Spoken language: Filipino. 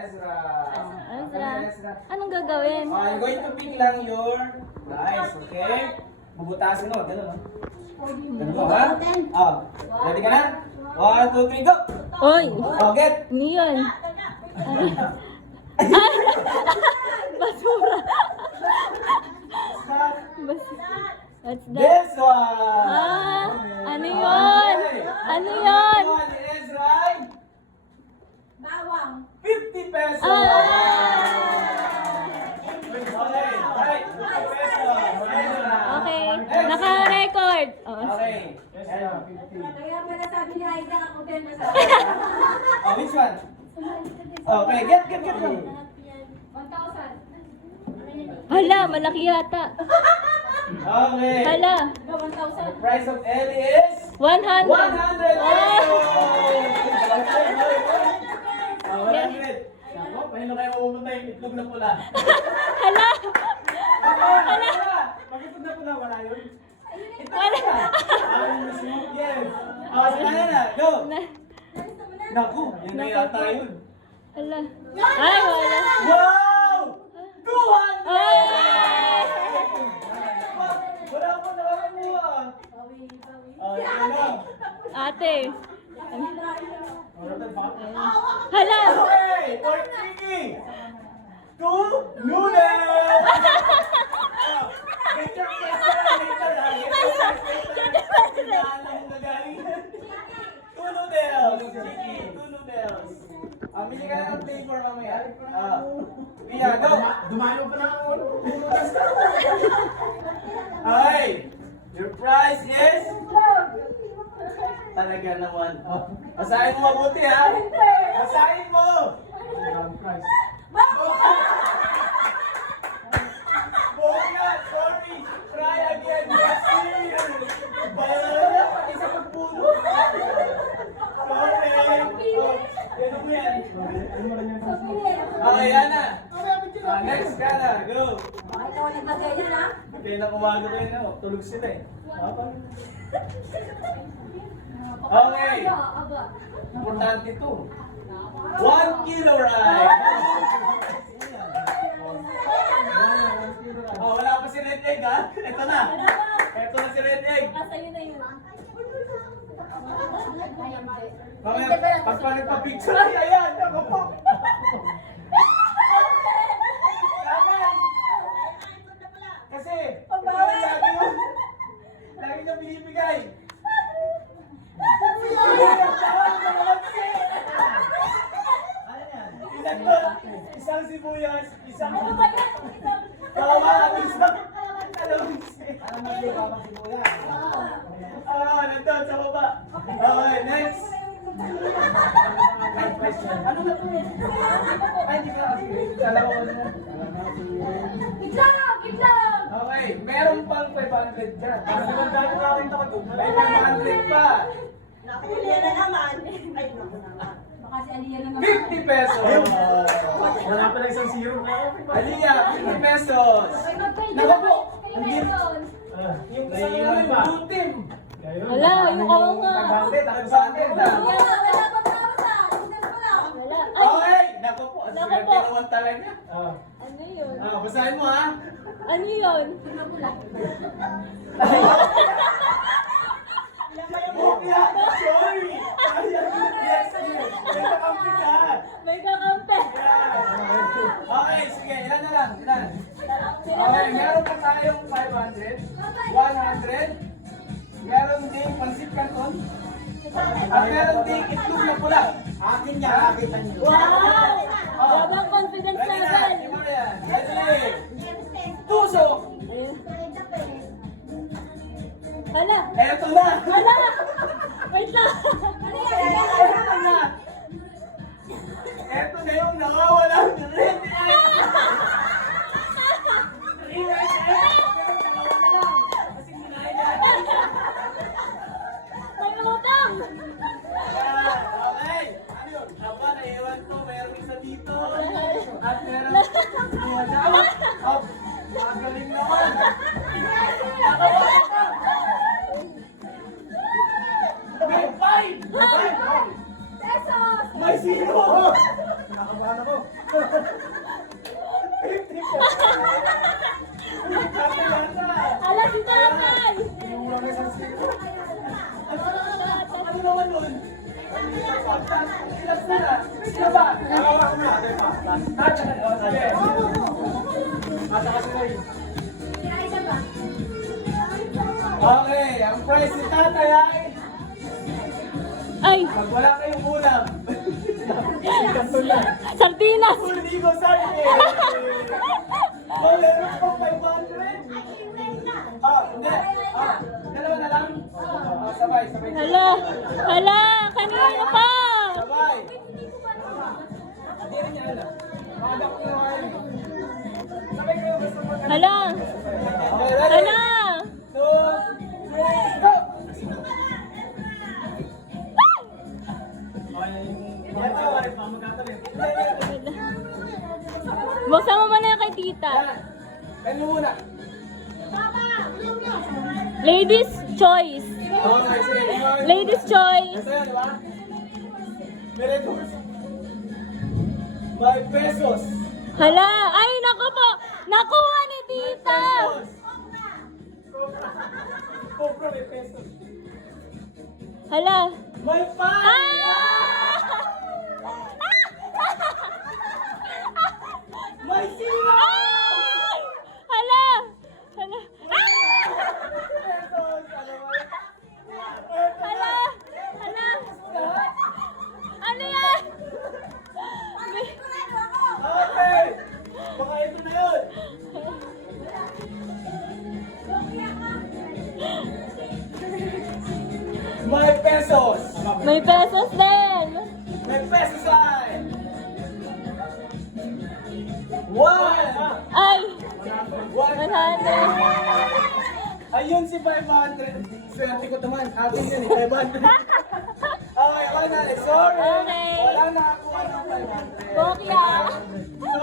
Ezra. Ezra. Anong gagawin? You're going to pick lang your price, okay? Bubutasin mo, gano'n. Ganito, ha? Ready ka na? 1, 2, 3, go! Oy! Get! Ano yun? Basura! What's that? This one! Ano yun? Ano yun? Ezra ay Bawang. 50 pesos! Okay, right, 50 pesos. Okay, naka-record. Okay. Kaya pala sabi ni Aida ako din masarap. Which one? Okay, get. 1,000. Hala, malaki yata. Okay. Hala, Go, 1,000. The price of Ellie is 100. 100 pesos! 100. Ako, paano kayo mapupunta yung itlog na pula? Hala! Wala! Pag-itlog na pula, wala yun? Wala. Yes. Sige na, go! Naku, yun na yata yun. Hala. Ay, wala. Wow! 200! Ay! Wala ko nakakuha. Yan lang. Ate. Hala! Hala. Okay, for Tricky! 2 noodles! Get your question, Two noodles! Tricky, 2 noodles. Bili ka na ng paper mamaya. Pia, go! Dumalo pa na ako. Okay, your price is... Talaga naman. Basahin mo mabuti, ha? Basahin mo! Boga, sorry, try again, Brazil! Balala, pati sa pagpuno. Sorry. Ganun mo yan. Okay, yan na. Next ka na, go! Ikaw ang naglagay yan, ha? Kaya nakumaga ko yun, tulog sila eh. Okay. Importante to. 1 kilo rice. Wala pa si Red Egg, ha? Ito na. Ito na si Red Egg. Sa'yo na yun. Mamaya, pagpalit pa picture. Ay, ayan. Ako po. Kasi, lagi niya binibigay. Isang sibuyas, isang bawang, isang kalawisi. Nandun sa baba. Okay, next. Ano na to? Ay, hindi ka kasi. Kala ko ano. Biglang! Okay, meron pang 500 dyan. Kasi kung dahil ko aking takot, may 500 pa. Aliyah na naman. Ay, naku naman. Baka si Aliyah naman. 50 pesos. Wala pa na isang zero na. Aliyah, 50 pesos. Naku po. Yung sa yung blue team. Hala, yung kawa nga. Tagbandit na. Wala pa trabasan. Tingnan mo lang. Wala. Ay, Okay, naku po. Naku Swerte po. naman talaga. ano yun? Basahin mo, ha? Ano yun? Bukya! Sorry! Yes, may kakampi ka. May kakampi. Okay, sige. Ilan na lang? Ilan? Okay, meron pa tayong 500, 100, meron ding pansit canton, at meron ding itlog na pula. Akin niya, nakakita niyo. Wow! Babang confidence Ready na? level. Di ba yan? Ready? Tuso! Hala! Eto na! Hala! Wait lang! Eto na! Eto na yung nakawala ng red egg! May utang! Okay! Ano yun? Aba, naiwan ko. Meron isa dito. At meron... Magaling naman! May 5! Pesos! May 0! Nakabahan ako. Hawak mo. Sige. Okay, ang price ni tatay ay Ay, pag wala kayong ulam. sardinas. Hindi ko sabi eh. Oh, meron pang 500. Hindi. Dalawa na lang. Sabay. Hala, hala, kanina pa. Sabay. Hindi rin niya alam. Magak ko na kayo. Sabay kayo basta mag- Hala, Okay, ready? hala. 2, 3, go! Buksan mo muna yung kay tita. Yan. Kayo muna. Ladies choice. Okay, sige. Ladies choice. Ito yan, di ba? Meretos. 5 pesos. Hala, ay naku po. Nakuha ni tita. Pesos. Kopra, may pesos. Hala. May 5! Ah! May 0! Ay! Hala. Hala. Ah! Pesos! Hala. Hala. Ano yan? Okay! Baka ito na yun! May pesos! May pesos din. May pesos ay! 1! Ay, 1! 100. Ayun si 500. Swerte ko naman. Atin yun eh, 500. Okay, wala na. Sorry. Okay. Wala na ako ng 500. Bokya. So,